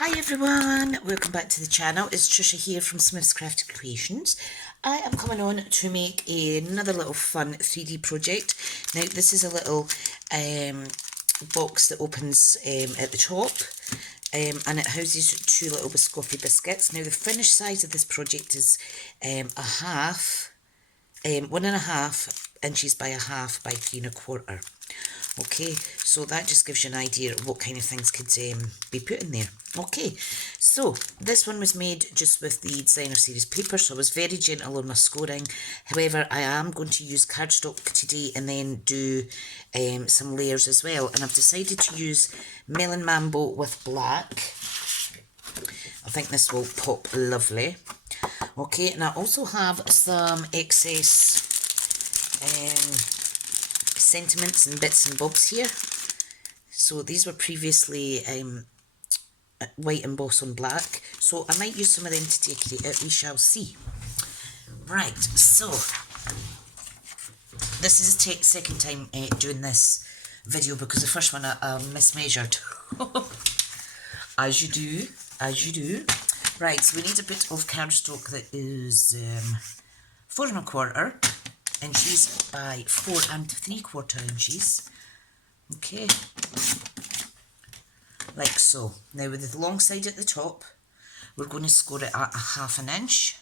Hi everyone, welcome back to the channel. It's Tricia here from Smith's Crafted Creations. I am coming on to make another little fun 3D project. Now this is a little box that opens at the top and it houses two little Biscoff biscuits. Now the finished size of this project is 1.5 inches by 1/2 by 3.25. Okay, so that just gives you an idea of what kind of things could be put in there. Okay, so this one was made just with the designer series paper, so I was very gentle on my scoring. However, I am going to use cardstock today and then do some layers as well. And I've decided to use Melon Mambo with black. I think this will pop lovely. Okay, and I also have some excess sentiments and bits and bobs here. So these were previously white emboss on black, so I might use some of them to decorate it. We shall see. Right, so this is the second time doing this video because the first one I mismeasured. As you do. Right, so we need a bit of cardstock that is 4.25 inches by 4.75 inches. Okay, like so. Now with the long side at the top, we're going to score it at 1/2 inch,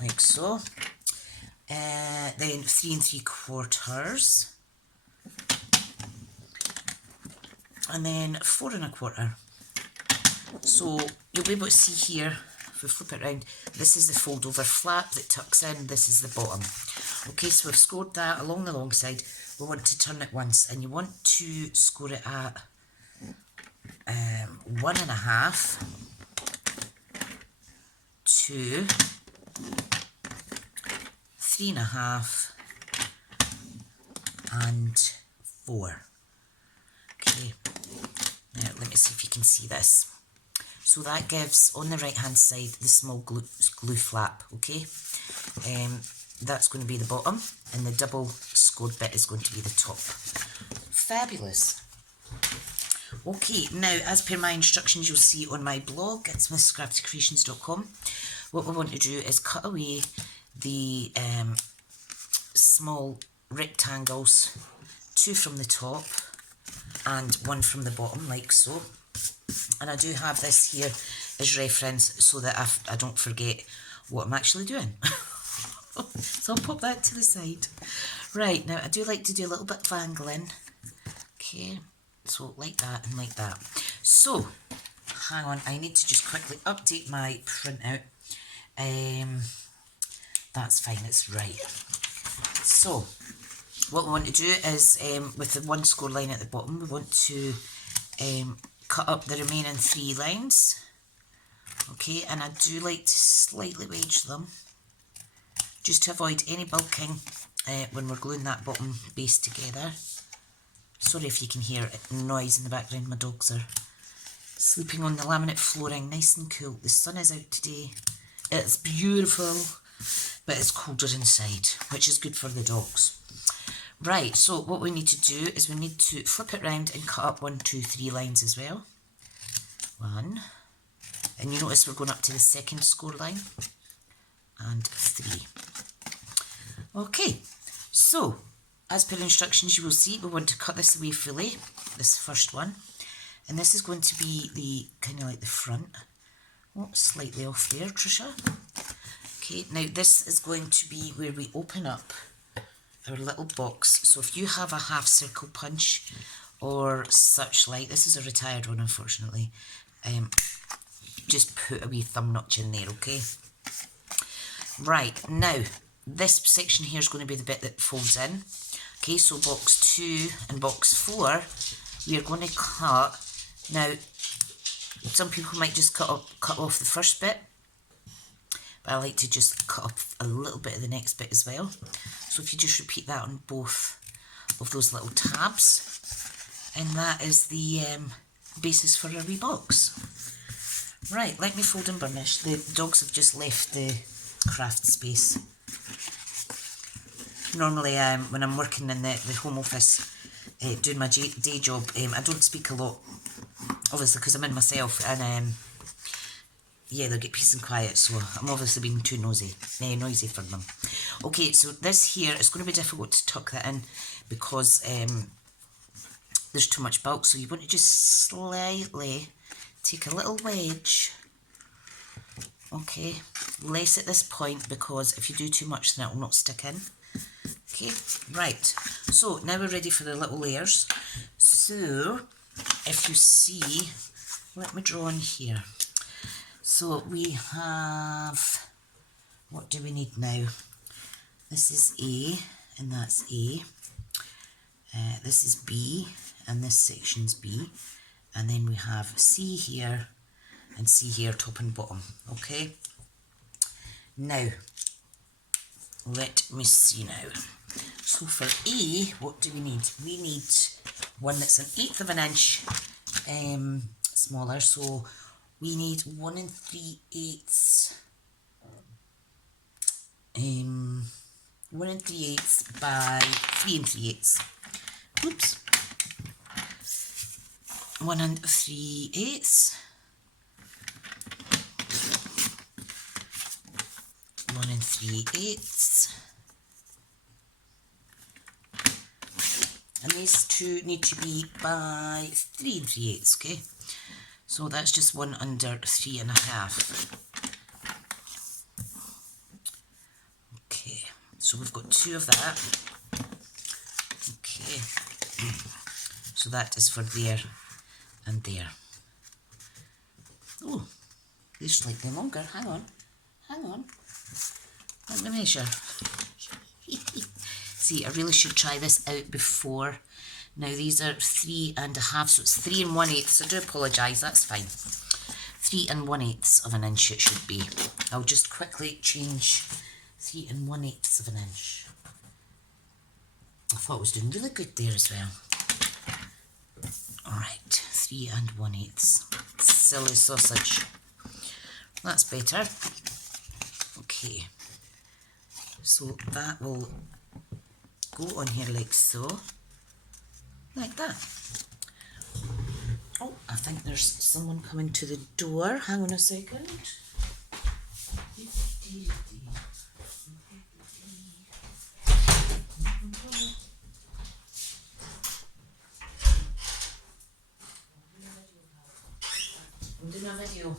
like so. Then 3.75, and then 4.25. So you'll be able to see here, if we flip it around, this is the fold over flap that tucks in, this is the bottom. Okay, so we've scored that along the long side. We want to turn it once, and you want to score it at 1.5 to 3.5 and 4. Okay, now let me see if you can see this. So that gives, on the right hand side, the small glue flap, okay? That's going to be the bottom, and the double scored bit is going to be the top. Fabulous. Okay, now as per my instructions you'll see on my blog at smithscraftycreations.com, what we want to do is cut away the small rectangles, 2 from the top and 1 from the bottom, like so. And I do have this here as reference so that I don't forget what I'm actually doing. So I'll pop that to the side. Right, now I do like to do a little bit of angling. Okay, so like that and like that. So, hang on, I need to just quickly update my printout. That's fine, it's right. So, what we want to do is, with the 1 score line at the bottom, we want to cut up the remaining 3 lines. Okay, and I do like to slightly wedge them, just to avoid any bulking when we're gluing that bottom base together. Sorry if you can hear noise in the background, my dogs are sleeping on the laminate flooring, nice and cool. The sun is out today, it's beautiful, but it's colder inside, which is good for the dogs. Right, so what we need to do is we need to flip it round and cut up 1, 2, 3 lines as well. 1, and you notice we're going up to the 2nd score line, and 3. Okay, so as per instructions you will see we want to cut this away fully, this first one, and this is going to be the kind of like the front. Oh, slightly off there, Tricia. Okay, now this is going to be where we open up our little box. So if you have a half circle punch or such like, this is a retired one unfortunately, just put a wee thumb notch in there, okay? Right, now this section here is going to be the bit that folds in. Okay, so box 2 and box 4 we are going to cut. Now some people might just cut off the first bit, but I like to just cut up a little bit of the next bit as well. So if you just repeat that on both of those little tabs, and that is the basis for a wee box. Right, let me fold and burnish. The dogs have just left the craft space. Normally when I'm working in the home office doing my day job, I don't speak a lot obviously because I'm in myself, and yeah, they'll get peace and quiet, so I'm obviously being too noisy for them. Okay, so this here is going to be difficult to tuck that in because there's too much bulk, so you want to just slightly take a little wedge. Okay, less at this point, because if you do too much then it will not stick in. Okay, right, so now we're ready for the little layers. So if you see, let me draw on here. So we have, what do we need now? This is A and that's A. This is B and this section's B. And then we have C here and C here, top and bottom. Okay. Now, let me see now. So for A, what do we need? We need one that's 1/8 of an inch smaller. So we need 1 3/8. 1 3/8 by 3 3/8. Oops. 1 3/8. 1 3/8. And these two need to be by 3 3/8, okay? So that's just 1 under 3.5. Okay, so we've got 2 of that. Okay, so that is for there and there. Oh, they're slightly longer. Hang on. Let me measure. See, I really should try this out before. Now these are 3.5, so it's 3 1/8. So I do apologise, that's fine. 3 1/8 of an inch it should be. I'll just quickly change 3 1/8 of an inch. I thought I was doing really good there as well. Alright, 3 1/8. Silly sausage. That's better. Okay. So that will go on here like so. Like that. Oh, I think there's someone coming to the door. Hang on a second. I'm doing a video.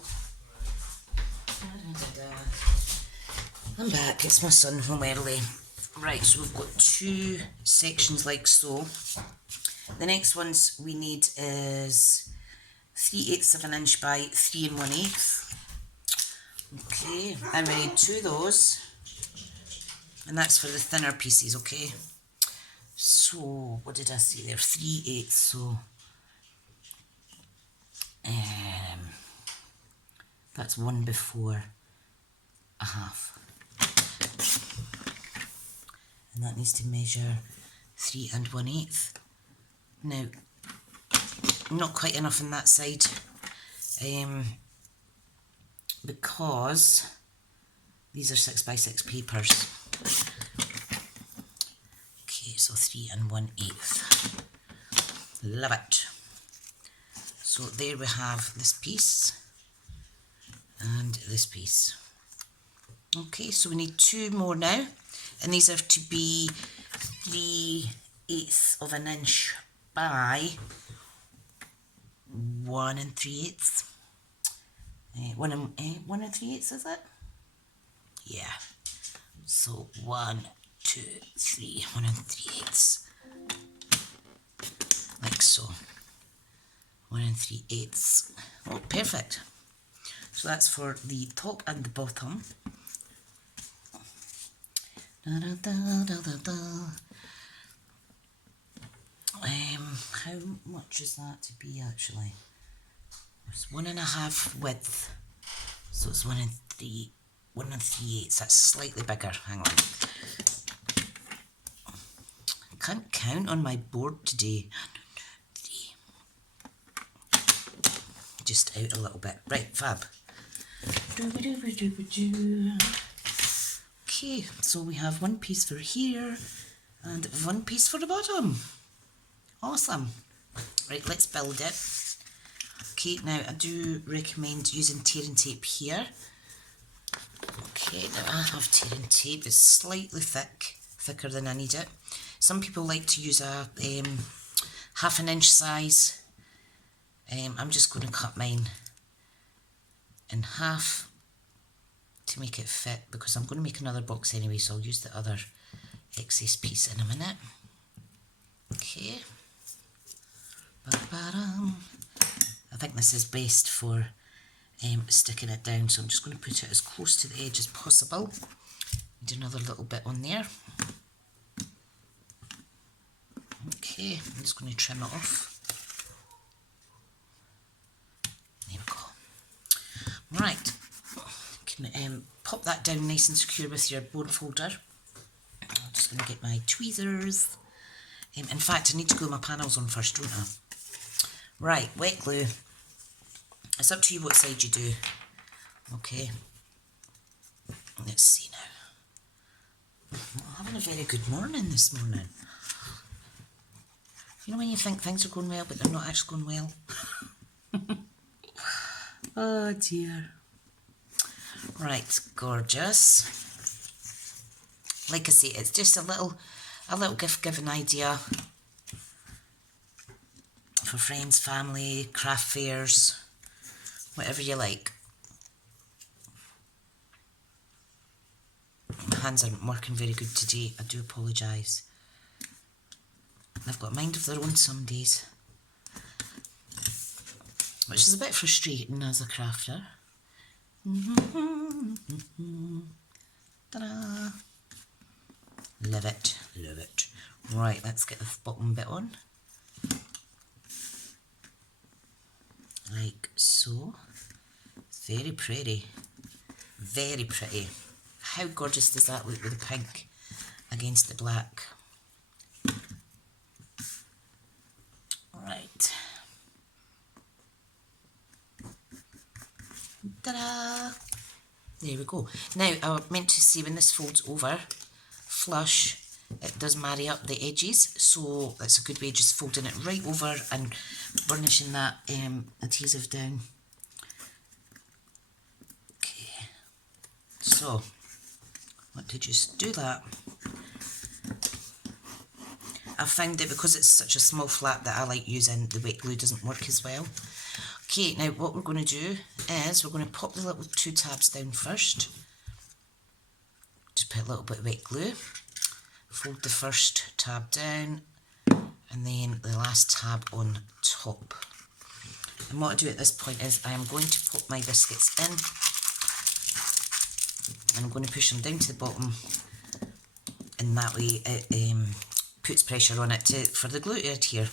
I'm back. It's my son home early. Right, so we've got 2 sections like so. The next ones we need is 3/8 of an inch by 3 1/8. Okay, and we need 2 of those. And that's for the thinner pieces, okay? So, what did I say there? 3/8, so that's 1 before a half. And that needs to measure 3 1/8. Now, not quite enough on that side, because these are 6 by 6 papers. Okay, so 3 1/8. Love it. So there we have this piece and this piece. Okay, so we need 2 more now, and these are to be 3/8 of an inch by 1 3/8. 1 3/8, is it? Yeah. So 1 2 3, 1 3/8. Like so. 1 3/8. Oh, perfect. So that's for the top and the bottom. Da, da, da, da, da, da. How much is that to be actually? It's 1.5 width, so it's 1 3/8. That's slightly bigger. Hang on. I can't count on my board today. 3. Just out a little bit. Right, fab. Okay, so we have 1 piece for here and 1 piece for the bottom. Awesome. Right, let's build it. Okay, now I do recommend using tearing tape here. Okay, now I have tearing tape. It's slightly thicker than I need it. Some people like to use a 1/2 inch size. I'm just going to cut mine in half to make it fit, because I'm going to make another box anyway, so I'll use the other excess piece in a minute. Okay. Ba-ba-dum. I think this is best for sticking it down, so I'm just going to put it as close to the edge as possible. Need another little bit on there. Okay, I'm just going to trim it off. There we go. Right, you can pop that down nice and secure with your bone folder. I'm just going to get my tweezers. In fact, I need to glue my panels on first, don't I? Right, wet glue. It's up to you what side you do. Okay. Let's see now. I'm having a very good morning this morning. You know when you think things are going well, but they're not actually going well? Oh dear. Right, gorgeous. Like I say, it's just a little gift-giving idea for friends, family, craft fairs, whatever you like. My hands aren't working very good today, I do apologise. They've got a mind of their own some days, which is a bit frustrating as a crafter. Ta-da! Love it, love it. Right, let's get the bottom bit on. Like so. It's very pretty. Very pretty. How gorgeous does that look with the pink against the black? Right. Ta-da! There we go. Now, I meant to say when this folds over, flush, it does marry up the edges, so that's a good way, just folding it right over and burnishing that adhesive down. Okay, so I want to just do that. I found that because it's such a small flap that I like using, the wet glue doesn't work as well. Okay, now what we're going to do is we're going to pop the little 2 tabs down first. Just put a little bit of wet glue. Fold the first tab down and then the last tab on top. And what I do at this point is I am going to pop my biscuits in and I'm going to push them down to the bottom, and that way it puts pressure on it for the glue to adhere.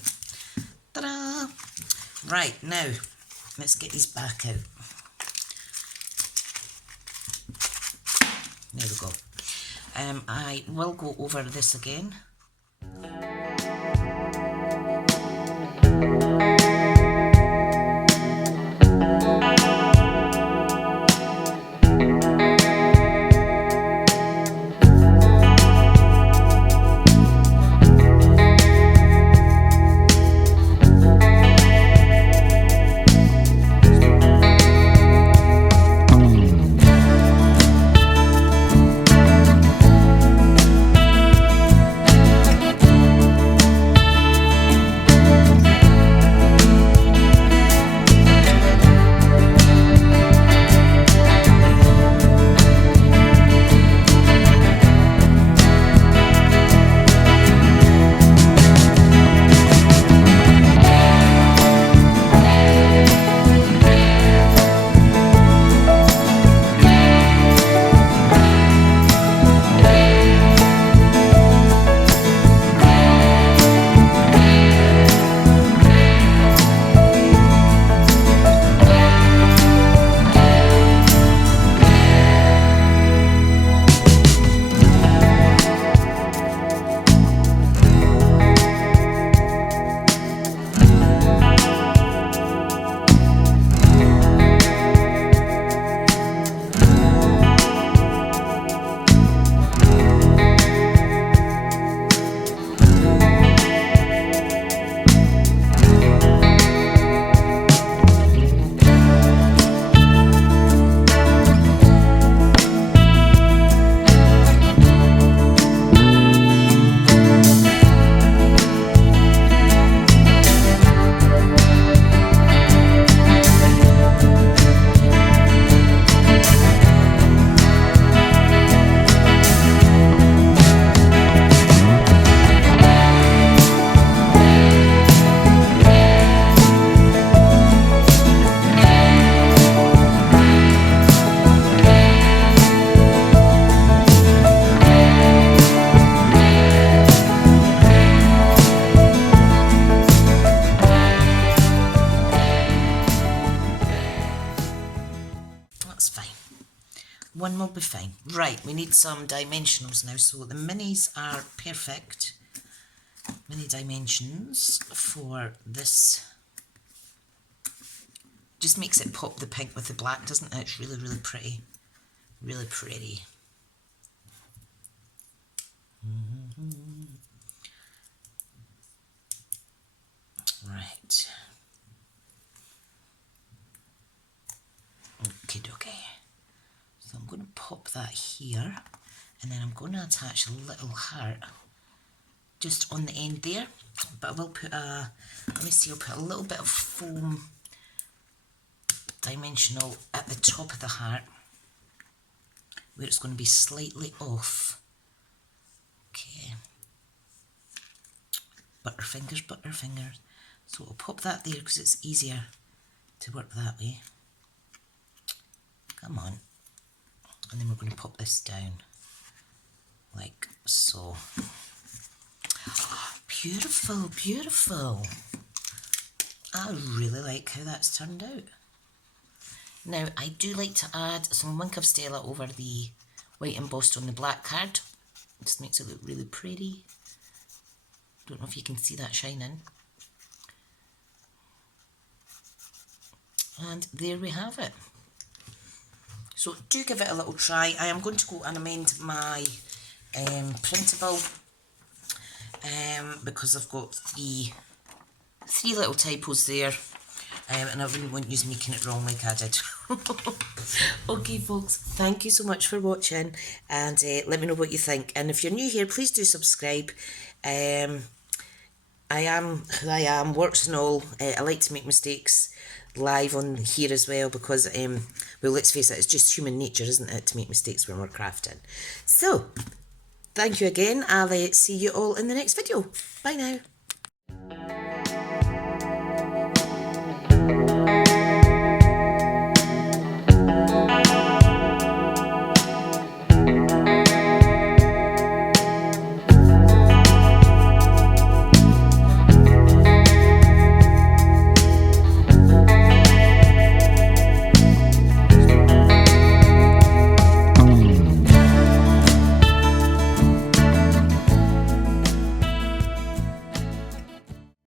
Ta-da! Right, now let's get these back out. There we go. I will go over this again. one will be fine. Right, we need some dimensionals now. So the minis are perfect. Mini dimensions for this. Just makes it pop the pink with the black, doesn't it? It's really, really pretty. Really pretty. Right. Okie dokie. So I'm going to pop that here, and then I'm going to attach a little heart just on the end there. But I will put a, let me see, I'll put a little bit of foam dimensional at the top of the heart, where it's going to be slightly off. Okay. Butterfingers, butterfingers. So I'll pop that there because it's easier to work that way. Come on. And then we're going to pop this down like so. Beautiful, beautiful. I really like how that's turned out. Now, I do like to add some Wink of Stella over the white embossed on the black card. Just makes it look really pretty. Don't know if you can see that shining. And there we have it. So do give it a little try. I am going to go and amend my printable because I've got the 3 little typos there, and I wouldn't want you making it wrong like I did. Okay folks, thank you so much for watching, and let me know what you think. And if you're new here, please do subscribe. I am who I am, works and all. I like to make mistakes live on here as well because, well, let's face it, it's just human nature, isn't it, to make mistakes when we're crafting. So, thank you again. I'll see you all in the next video. Bye now.